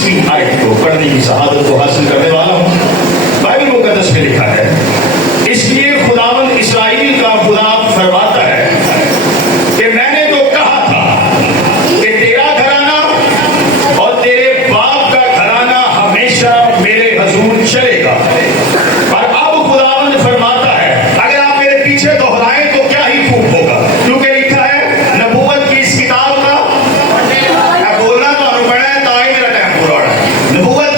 21वीं आयत को पढ़ने की शहादत को हासिल करने वाला हूं। बाइबल मुकद्दस में लिखा है, इसलिए खुदावंद इस्राएल का खुदा फरमाता है कि मैंने तो कहा था कि तेरा घराना और तेरे बाप का घराना हमेशा मेरे हजूर चलेगा। और अब खुदावंद फरमाता है, अगर आप मेरे पीछे दोहराएं तो क्या ही खूब होगा, क्योंकि लिखा है नबूवत की इस किताब का, मैं बोलना तो अनुपढ़ा है, तो ही मेरा टाइम पूरा हो रहा है। नबूवत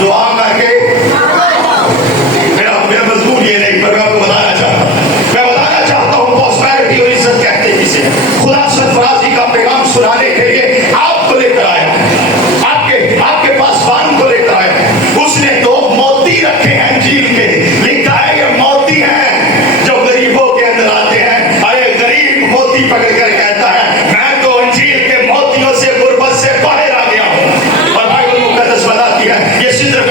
दुआ करके मेरा मजबूर ये नहीं, पर मैं आपको बताना चाहता हूँ प्रॉस्पेरिटी और इज्जत कहते हैं इसे। खुदा सरफराजी का पैगाम सुनाने के लिए आपको लेकर आया, आपके पासवान को लेकर आया। उसने दो मोती रखे हैं इंजील के, लिखा है ये मोती हैं जो गरीबों के अंदर आते हैं। अरे गरीब मोती पकड़ कर कहता है मैं तो इंजील के मोतियों से गुर्बत से बाहर आ गया हूँ। और बाइबल मुकद्दस बताती है ये सिद्र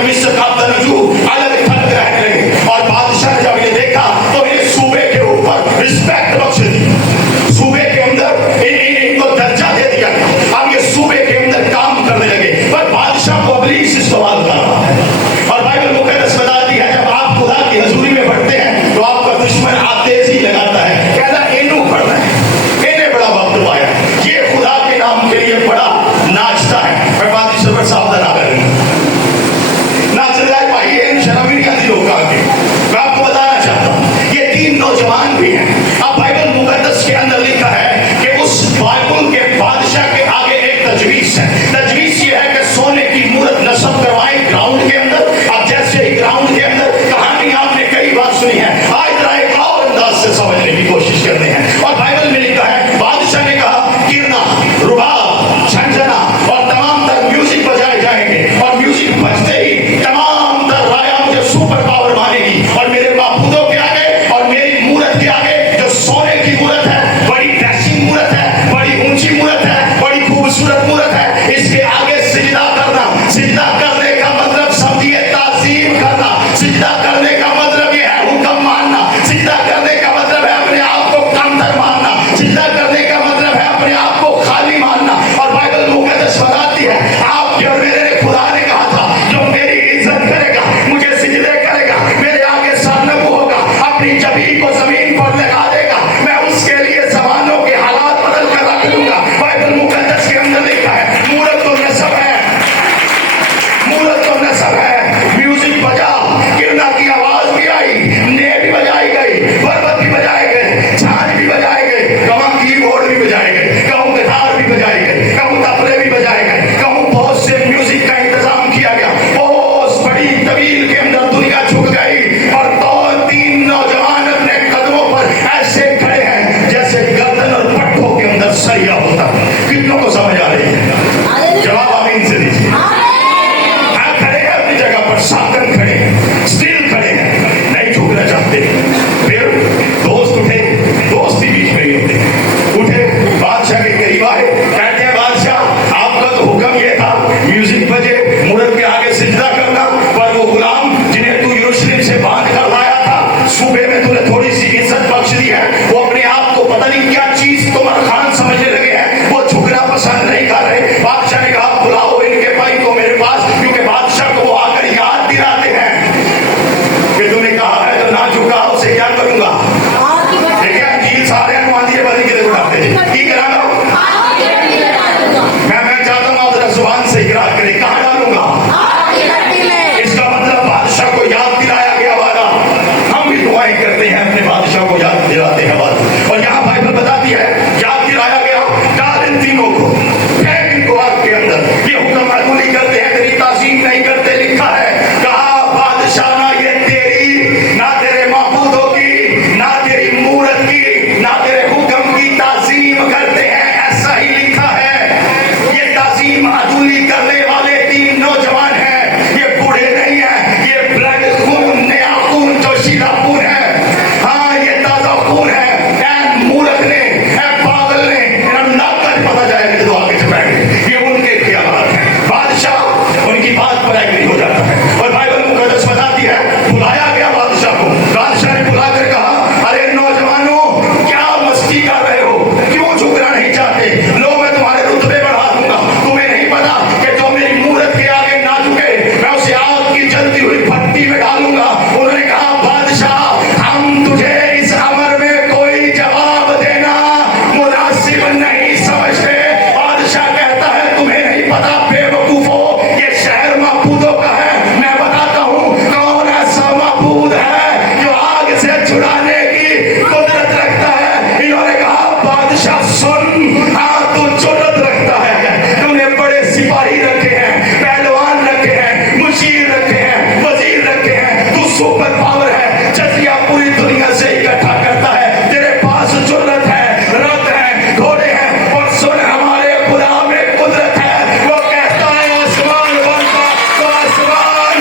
सुपर पावर है, जजिया पूरी दुनिया से इकट्ठा करता है। तेरे पास जुर्रत है, रथ है, घोड़े हैं, और सुन हमारे खुदा में कुदरत है। वो कहता है आसमान बनता तो आसमान।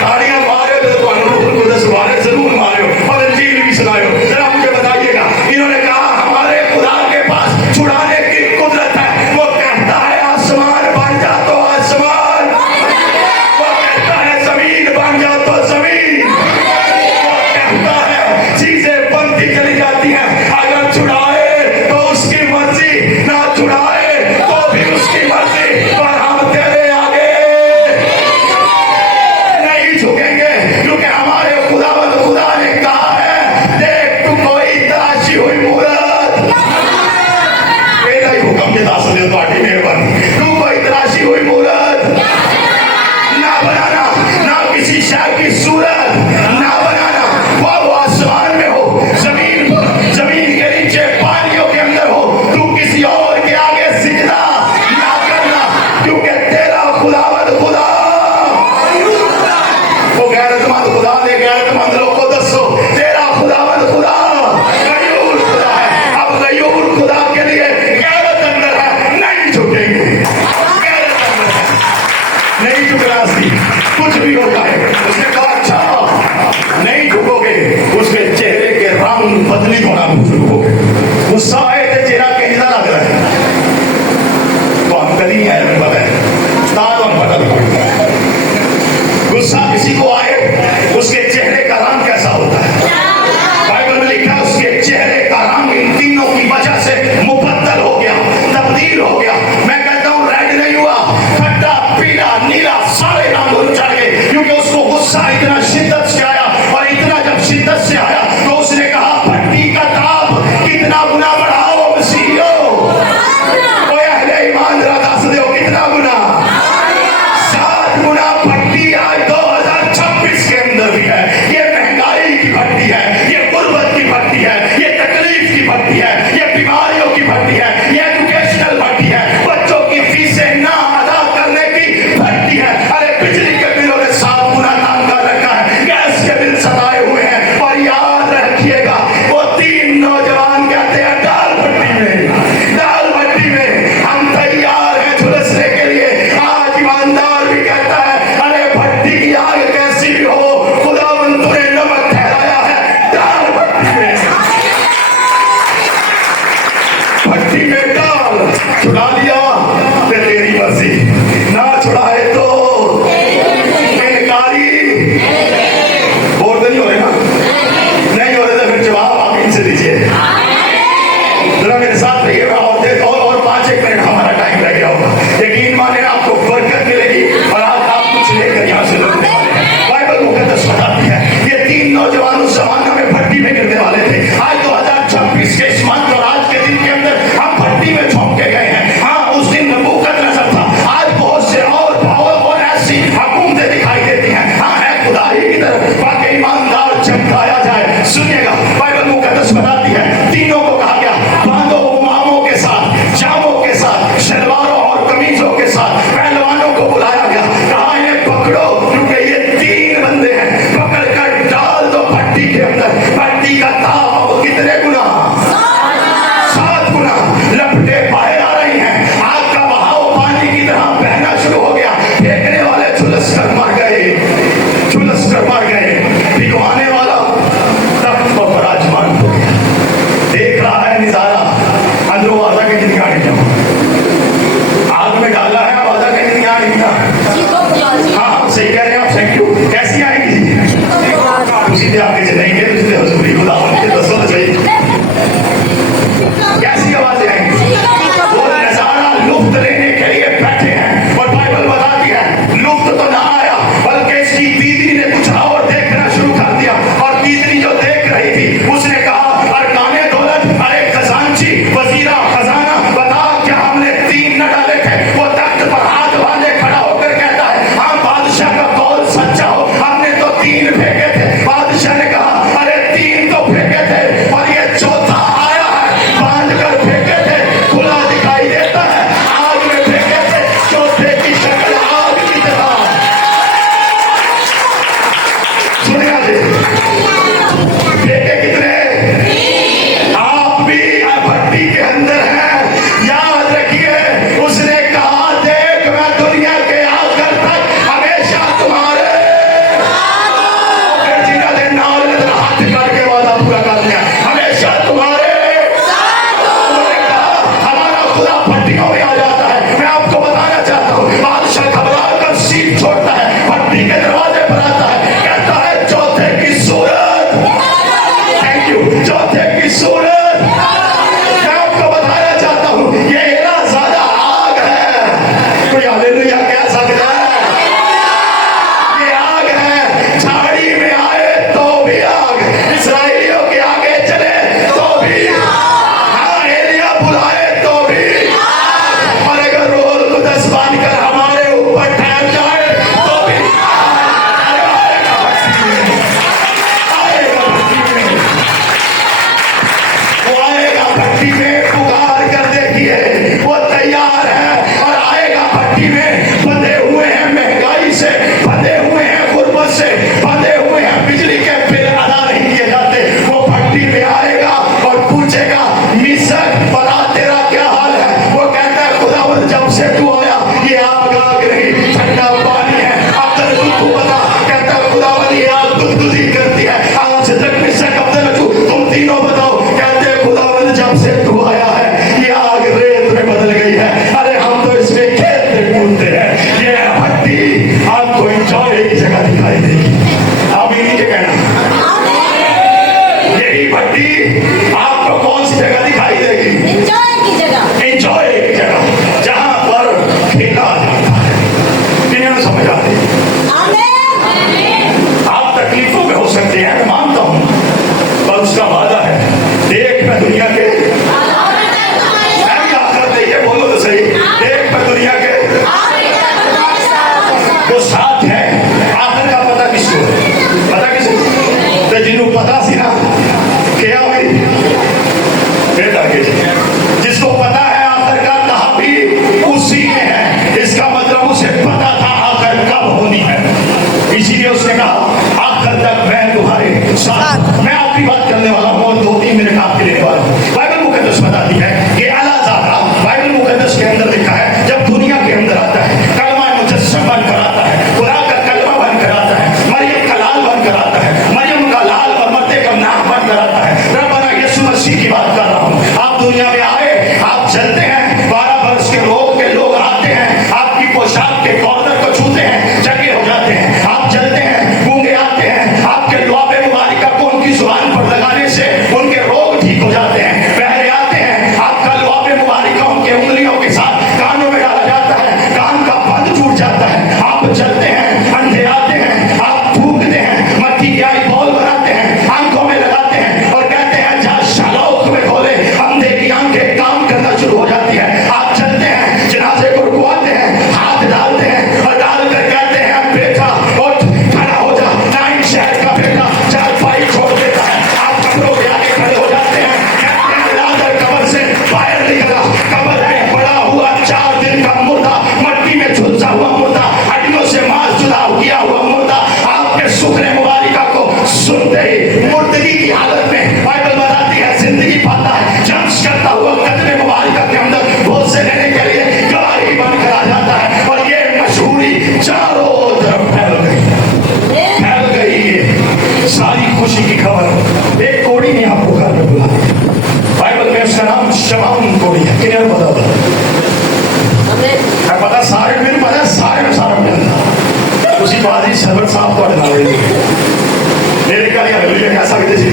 ताड़ियां मारे तो मारे जरूर मारे और इंजील भी सुनायो। जरा मुझे बताइएगा, इन्होंने कहा हमारे खुदा के पास छुड़ाने की कुदरत है। वो कहता है आसमान बन जा तो आसमान, वो कहता है जमीन बन जा तो जमीन, वो कहता है चीजें बनती चली जाती हैं। अगर छुड़ाए तो उसकी मर्जी, ना छुड़ाए तो भी उसकी मर्जी, पर हम तेरे आगे नहीं झुकेंगे, क्योंकि हमारे खुदा ने कहा है, देख तू कोई तराशी हुई मूरत, हुक्म के दास ने पार्टी मेहरबानी, तू कोई तराशी हुई मूरत ना बनाना, ना किसी शाह की सूरत ना बनाना। वो आसमान में हो, जमीन के नीचे पानियों के अंदर हो, तू किसी और के आगे सिजदा ना करना, क्योंकि तेरा खुदावंद खुदा, वो गैरतमंद खुदा ने गैरतमंद लोग को दसो, तेरा खुदावंद खुदा गयूर खुदा है। अब गयूर खुदा के लिए गैरत अंदर है, नहीं झुकेंगे, गैरत अंदर है, नहीं झुकना सी, कुछ भी हो जाए। उसने कहा अच्छा नहीं झुकोगे, उसके चेहरे के रंग बदली होना शुरू हो गए। गुस्सा आए थे, चेहरा कहना लग रहा है तो हम कभी है पता है, पता नहीं। गुस्सा किसी को आए, उसके चेहरे का रंग कैसा होता है? बाइबल में लिखा है उसके चेहरे का रंग इन तीनों की वजह से मुबद्दल हो गया, तब्दील हो गया। मैं कहता हूं रेड नहीं हुआ, खट्टा, पीला, नीला, सारे रंग चढ़ गए, क्योंकि उसको गुस्सा इतना शिद्दत से आया। और इतना जब शिद्दत से आया तो उसने कहा भट्टी का ताप कितना गुना बढ़ाओ मसीहियो, कोई अहले ईमान जरा दस दो कितना गुना? 7 गुना भट्टी आज 2026 के अंदर भी है। ये महंगाई की भट्टी है, ये गुर्बत की भट्टी है, ये तकलीफ की भट्टी है, ये बीमारियों की भट्टी है, ये एजुकेशनल भट्टी है, बच्चों की फीसें ना अदा करने की भट्टी है। अरे बिजली के बिलों ने 7 गुना काम कर रखा है, गैस के बिल सताए हुए हैं। और याद रखिएगा, वो 3 नौजवान कहते हैं दाल भट्टी में हम तैयार हैं झुलसने के लिए। आज ईमानदार भी कहता है अरे भट्टी की आग कैसी भी हो, खुदावंद तूने नमक ठहराया है दाल भट्टी में डाल, छुड़ा लिया तो तेरी मर्जी, ना छुड़ाए तो इनकारी। बोल तो नहीं हो रहे ना? नहीं हो रहे तो फिर जवाब आप इनसे दीजिए। जरा मेरे साथ रहिए, और 5-1 मिनट हमारा टाइम रह गया होगा। यकीन माने आपको बरकत मिलेगी और आज आप कुछ लेकर यहाँ से लौटने वाले हैं। बाइबल मुकद्दस बताती है ये 3 नौजवान उस जमाने में भट्टी में गिरने वाले थे। आज 2026 के इस मंथ और आज के दिन के अंदर हम भट्टी में झोंक के गए हैं। हाँ, उस दिन नबूकदनेस्सर था, आज बहुत से और ऐसी हुकूमतें दिखाई देती हैं। हाँ, है खुदा ही की तरफ, बाकी ईमानदार चमकाया जाए। सुनिएगा, बाइबल मुकद्दस बताती है तीनों को कहा गया बांधो उमामों के साथ, जामों के साथ, शलवारों और कमीजों के साथ। पहलवानों को बुलाया गया, कहा इन्हें पकड़ो, क्योंकि ये 3 बंदे हैं, पकड़ कर डाल दो भट्टी के अंदर। भट्टी का ताप अब कितने गुना? 7 गुना। लपटे बाहर आ रही हैं, आग का बहाव पानी की तरह बहना शुरू हो गया। फेंकने वाले झुलस कर मर गए, भिगवाने वाला तख्त पर विराजमान हो गया। देख रहा है नजारा, अंदरों आधा के जिंदगी आग में डाला है, अब आधा के जिंदगी हाँ सही कह रहे हैं आप, थैंक यू। कैसी आएगी? सीधे आपके से नहीं गए, सीधे हजूरी खुदा के दसों तो सही। कैसी आवाजें आएंगी? वो नजारा लुफ्त लेने के लिए बैठे हैं, और बाइबल बताती है लुफ्त तो ना आया, आखिरी बात करने वाला हूं और 2-3 मिनट आपके लेने वाला हूं। बाइबल मुकद्दस बताती है कि अलाज़ादा, बाइबल मुकद्दस के अंदर लिखा है, जब दुनिया के अंदर आता है, कलमा मुजस्सम बनकर आता है, खुदा का कलमा बनकर आता है, मरियम का लाल बनकर आता है, मरियम का लाल और मत्ते का नाम बनकर आता है। रब्बना यीशु मसीह की बात कर रहा हूं। आप दुनिया में आए, आप चलते हैं, 12 वर्ष के लोग आते हैं, आपकी पोशाक के कॉर्नर को छूते हैं, जगे हो जाते हैं। आप चलते हैं, गूंगे आते हैं, आपके लुआबे मुबारका को उनकी जुबान पर लगाने से उनके रोग ठीक हो जाते हैं। बहरे आते हैं, आपका लुआबे मुबारका उनके उंगलियों के साथ कानों में डाला जाता है, कान का बंद टूट जाता है। आप चलते हैं, अंधे आते हैं, आप थूकते हैं, मट्टी की आई बॉल बनाते हैं, आंखों में लगाते हैं और कहते हैं जा शालोक में खोले, अंधे की आंखें काम करना शुरू हो जाती है। आप चलते हैं, जनाजे को रुकवाते हैं, हाथ डालते हैं और डालकर कहते हैं बेटा उठ, खड़ा हो जा। नाइन शहर का बेटा चारपाई छोड़ देता है, आप कब्रों के आगे खड़े हो जाते हैं, कहते हैं लाजर कब्र से बाहर निकला, कब्र में पड़ा हुआ 4 दिन का मुर्दा, मट्टी में झुलसा हुआ मुर्दा, हड्डियों से मांस जुदा किया हुआ मुर्दा, आपके शुक्र मुबारका को सुनते ही मुर्दगी की हालत में बाइबल बताती है जिंदगी पाता है, जंश करता हुआ कदमे मुबारका के अंदर भोज से लेने के लिए गवाही बनकर आ जाता है। और ये मशहूरी चारों तरफ फैल गई है, सारी खुशी की खबर। एक कोड़ी ने आपको घर में बुला, बाइबल में उसका नाम शमाउन कोड़ी है। किन्हें पता होगा? मैं पता सारे में पता, सारे में सारा मिलता उसी पादरी सरवर साहब को नाम मेरे का कैसा कहते थे।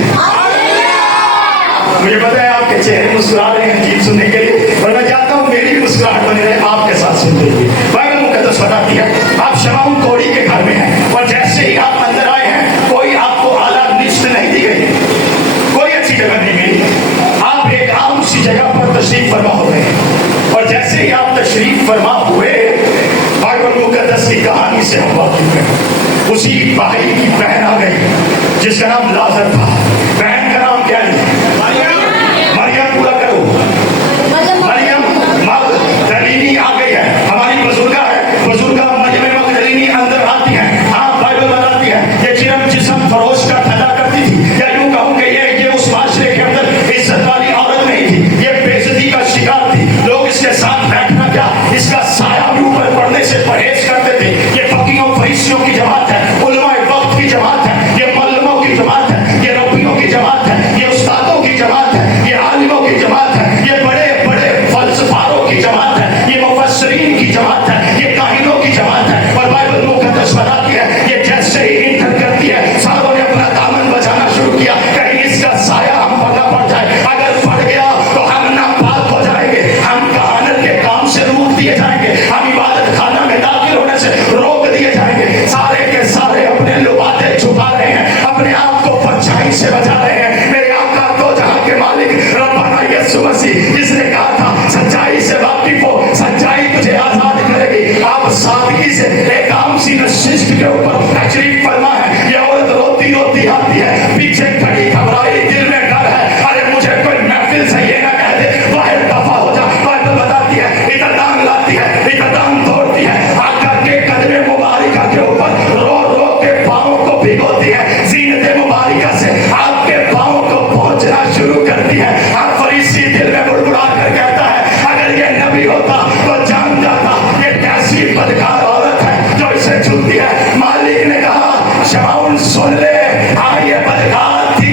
मुझे पता है आपके चेहरे मुस्कुरा रहे हैं गीत सुनने के लिए, और मैं चाहता हूँ मेरी मुस्कुराहट बनी रहे आपके साथ सुनते हुए। बाइबल मुकद्दस बताती है आप शमाउन कोड़ी के घर में हैं और जैसे ही आप अंदर आए हैं, कोई आपको आला निश्चित नहीं दी गई, कोई अच्छी जगह नहीं मिली, आप एक आम सी जगह पर तशरीफ फरमा हो गए। और जैसे ही आप तशरीफ फरमा हुए, बाइबल मुकद्दस की कहानी से हम वाकिफ हैं। उसी भाई की बहन आ गई जिसका नाम लाजर था। बहन का नाम क्या है? मरियम। पूरा करो, मरियम मगदलीनी आ गई है। हमारी बुजुर्गा है, बुजुर्गा मरियम मगदलीनी अंदर आती है। हाँ, बाइबल बताती है ये चिरम जिस्म फरोश का धंधा करती थी, या यूं कहूं कि ये उस माशरे के अंदर इज्जत वाली औरत नहीं थी, ये बेइज्जती का शिकार थी। लोग इसके साथ बैठना क्या, इसका साया भी ऊपर पड़ने से परहेज करते थे। ये फकीरों फरीसियों की जमात है, उलमाए वक्त की जमात है, ये मल्लमों की जमात है, ये रब्बियों की जमात है, ये उस्तादों की जमात है, ये आलिमों की जमात है, ये बड़े बड़े फलसफारों की जमात है, ये मुफस्सिरीन की जमात है, ये काहिनों की जमात है। और बाइबल मुकद्दस बताती है ये जैसे ही इंटर करती है, सारों ने अपना दामन बचाना शुरू किया, कहीं इसका साया हम पर न पड़ जाए। अगर पड़ गया तो हम नापाक हो जाएंगे, हम कहानत के काम से रोक दिए जाएंगे, हम इबादत खाना में दाखिल होने से रोक दिए जाएंगे। सारे के सारे अपने लुबाते छुपा रहे हैं, अपने आप को परछाई से बचा रहे हैं। मेरे आका दो जहां के मालिक रब्बाना यीशु मसीह, जिसने कहा था सच्चाई से वाकिफ हो, सच्चाई तुझे आजाद करेगी। आप सादगी से एक आम सी नशिस्त के ऊपर तशरीफ फरमा है। ये औरत रोती रोती आती है, पीछे खड़ी घबराई, दिल में डर है, अरे मुझे कोई महफिल से ये ना कह दे बाहर दफा हो जा। बाइबल बताती है इधर टांग लाती है, इधर टांग तोड़ती है, आका के कदमे मुबारका के ऊपर रो रो के पाँव को भिगोती है, जीनत मुबारका से आपके पाँव को पहुंचना शुरू करती है। आप फरीसी दिल में बुड़बुड़ा कर कहता है अगर ये नबी होता तो जान जाता ये कैसी बदकार औरत है जो इसे छूती है। मालिक ने कहा शमाउन सुन ले, हाँ ये बदकार थी,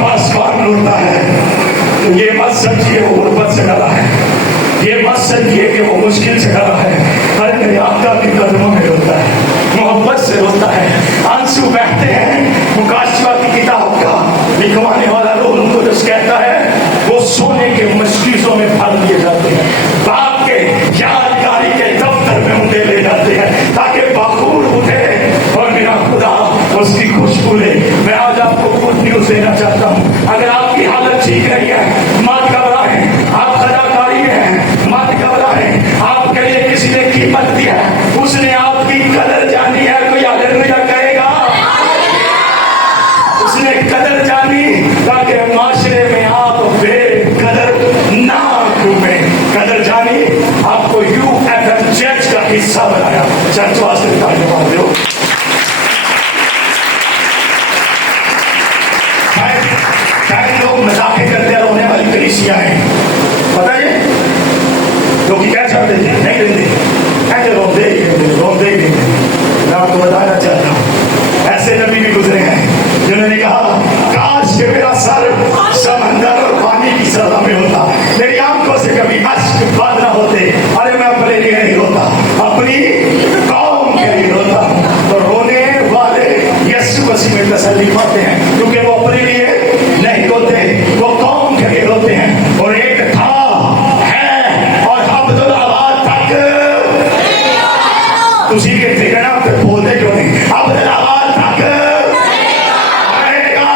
पास कौन लौटता है, तो ये मत समझिए वो गुर्बत से डरा है, ये मत समझिए कि वो मुश्किल से डरा है। हर मेरे आका के कदमों में रोता है, मोहब्बत से रोता है, आंसू बहते हैं। मुकाशवा की किताब का लिखवाने वाला रूह कुदस कहता है वो सोने के मशकीज़ों में भर दिए जाते हैं, बाप के यादगारी के दफ्तर में उन्हें ले जाते हैं ताकि बखूर उठे और मेरा खुदा उसकी खुशबू ले। मैं आज आपको गुड न्यूज देना चाहता हूँ, अगर आपकी हालत ठीक नहीं है मत घबराएं, आप कलाकारी में हैं मत घबराएं, आपके लिए किसी ने कीमत दी है, उसने आपकी कदर जानी है। कोई हालेलुया कहेगा? उसने कदर जानी ताकि माशरे में आप बेकदर ना घूमें। कदर जानी, आपको UFM चर्च का हिस्सा बनाया। चर्च वास्ते धन्यवाद दो। शायद लोग मजाक करते हैं रोने वाली कलीसिया है, पता है लोग क्या चाहते थे, नहीं देते ऐसे रोते ही। मैं आपको बताना चाहता हूँ ऐसे नबी भी गुजरे हैं जिन्होंने कहा काश के मेरा सर समंदर और पानी की सतह में होता, मेरी आंखों से कभी अश्क बंद ना होते। अरे मैं अपने लिए नहीं रोता, अपनी कौम के लिए रोता। तो रोने वाले यीशु मसीह में तसल्ली पाते हैं क्योंकि वो अपने लिए नहीं रोते, वो कौम के लिए रोते हैं। और एक था है और अब्दुल आबाद तक उसी के ठिकाना पे बोलते क्यों नहीं? अब्दुल आबाद तक आएगा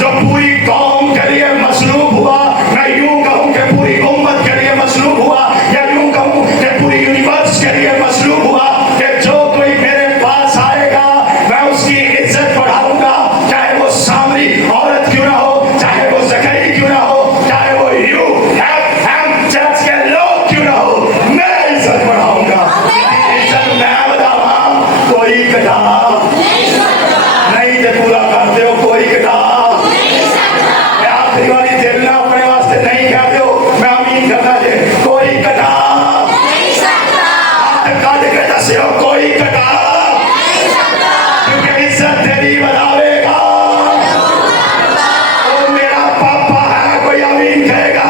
जो पूरी कौम के लिए मसलूब हुआ। मैं यूं कहूं कि पूरी उम्मत के लिए मसलूब हुआ, या यूं कहूं कि पूरी यूनिवर्स के लिए मसलूब हुआ कि जो कोई मेरे पास आएगा मैं उसकी इज्जत बढ़ाऊंगा, चाहे वो सामरी औरत क्यों ना हो, चाहे वो ज़करी क्यों ना हो, चाहे वो UFM चर्च के लोग क्यों ना हो, मैं इज्जत बढ़ाऊंगा। इज्जत मैं बताऊंगा, कोई कटा नहीं दे पूरा करते हो, कोई कटा मैं आखिरी वाली दिल ना अपने वास्ते नहीं कहते हो, मैं अमीन करना दे कोई कटा काट के दसे हो, कोई कटा क्योंकि इज्जत तेरी बनावेगा। वो मेरा पापा है, कोई अमीन कहेगा?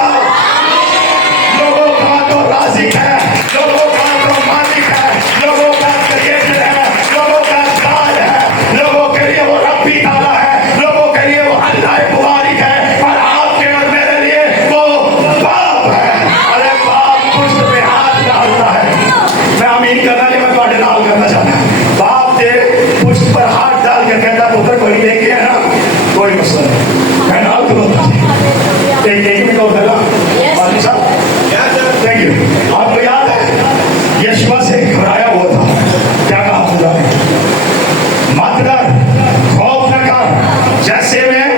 लोगों का तो राज़िक है, लोगों का तो मालिक है, लोगों का क्रिएटर है, लोगों का ताज है, लोगों के लिए वो रब्बी ताला है, लोगों के लिए वो अल्लाह मुबारक है, और आपके और मेरे लिए वो बाप है। अरे बाप पुष्ट पे हाथ डालता है, मैं अमीन करना नहीं, मैं तुम्हारे नाल करना चाहता हूँ। बाप दे पुष्ट पर हाथ डाल के कहता पुत्र कोई लेके है ना, कोई मसला नहीं, मैं नाल करूँगा। एक मिनट और देगा वाली साहब, थैंक यू। आपको याद है यशवा से घबराया हुआ था, क्या कहा खुदा ने? मत डर, खौफ न कर, जैसे मैं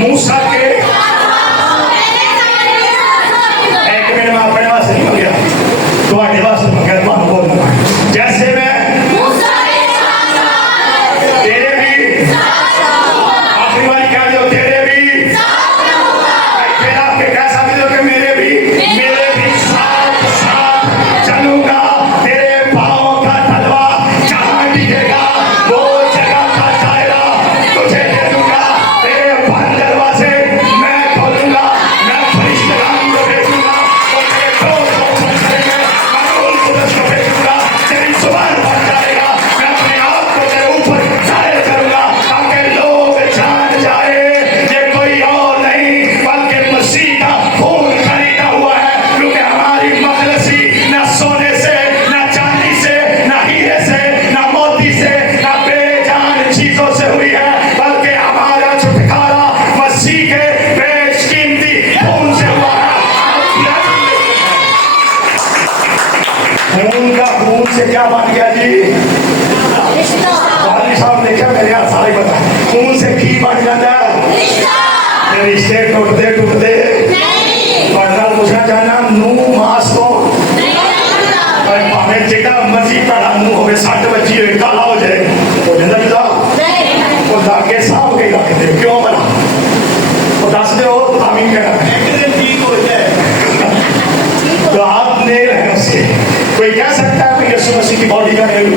मूसा के एक मिनट में अपने वास्ते नहीं हो गया, तुम्हारे वास्ते हो गया, तुम्हारा बोलना जैसे मैं तेरे भी आखिरी वाली क्या जो तेरे भी फिर आपके कैसा भी जो कि मेरे भी साथ साथ चलूंगा। तेरे पाँव का तलवा जहाँ टिकेगा वो जगह का दायरा तुझे दे दूंगा। तेरे बंद दरवाजे मैं खोलूंगा, मैं फरिश्तेगान को भेजूंगा, और तेरे दोस्त को करेंगे, मैं उन पुरुष को भेजूंगा, तेरी जुबान बढ़ जाएगा, मैं अपने आप को तेरे ऊपर जाहिर करूंगा ताकि लोग जान जाए ये कोई और नहीं बल्कि मसीह का खून खरीदा हुआ है। क्योंकि हमारी मखलसी न सोने से, न चांदी से, न हीरे से, न मोती से, न बेजान चीजों से हुई है, बल्कि हमारा छुटकारा मसीह के बेशकीमती खून से हुआ है। खून का खून से क्या बन गया जी? वाली साहब ने क्या मेरे यहाँ सारे बता, खून से की बन जाता है? रिश्ते टूटते टूटते पढ़ना पूछना चाहना नू मास तो भावे जेड़ा मर्जी पढ़ा नू हो 60 बच्ची हो काला हो जाए तो जिंदा जुदा वो धागे साहब के रखते क्यों बना वो दस दे हो आमीन कहना ठीक हो जाए। तो आप नेल है उसके, कोई कह सकता है कि यीशु मसीह की बॉडी का नेल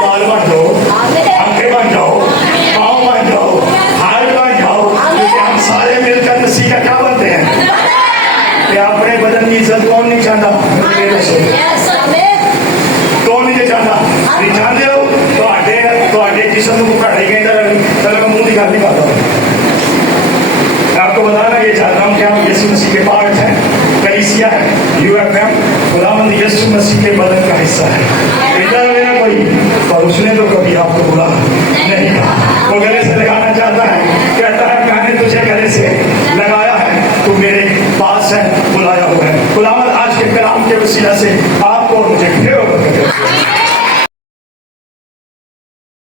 बाल बन जाओ, आंखें बन जाओ, पाँव बन जाओ, हाथ बन जाओ, आपको बताना ये चाहता हूँ कि आप यीशु मसीह के पार्ट हैं, कलीसिया है, UFM खुदावंद यीशु मसीह के बदन का हिस्सा है। बेटा मेरा कोई, पर उसने तो कभी आपको बुला नहीं कहा। वो गले से लगाना चाहता है, कहता है मैंने तुझे गले से लगाया है, तू मेरे पास है, बुलाया हुआ है। खुदावंद आज के कलाम के वसीला से आपको और मुझे